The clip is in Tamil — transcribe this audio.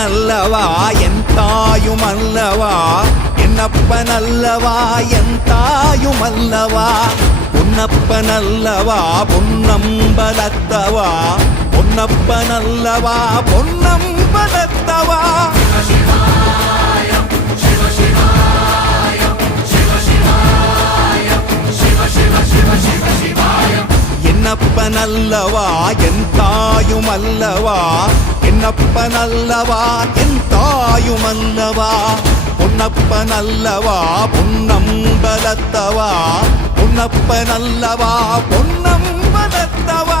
என்னப்பனல்லவா என் தாயுமல்லவா என்னப்பனல்லவா என் தாயுமல்லவா பொன்னப்பனல்லவா பொன்னம்பலத்தவா பொன்னப்பனல்லவா பொன்னம்பலத்தவா என்னப்பனல்லவா என் தாயுமல்லவா என்னப்பனல்லவா என் தாயுமல்லவா பொன்னப்பனல்லவா பொன்னம்பலத்தவா பொன்னப்பனல்லவா பொன்னம்பலத்தவா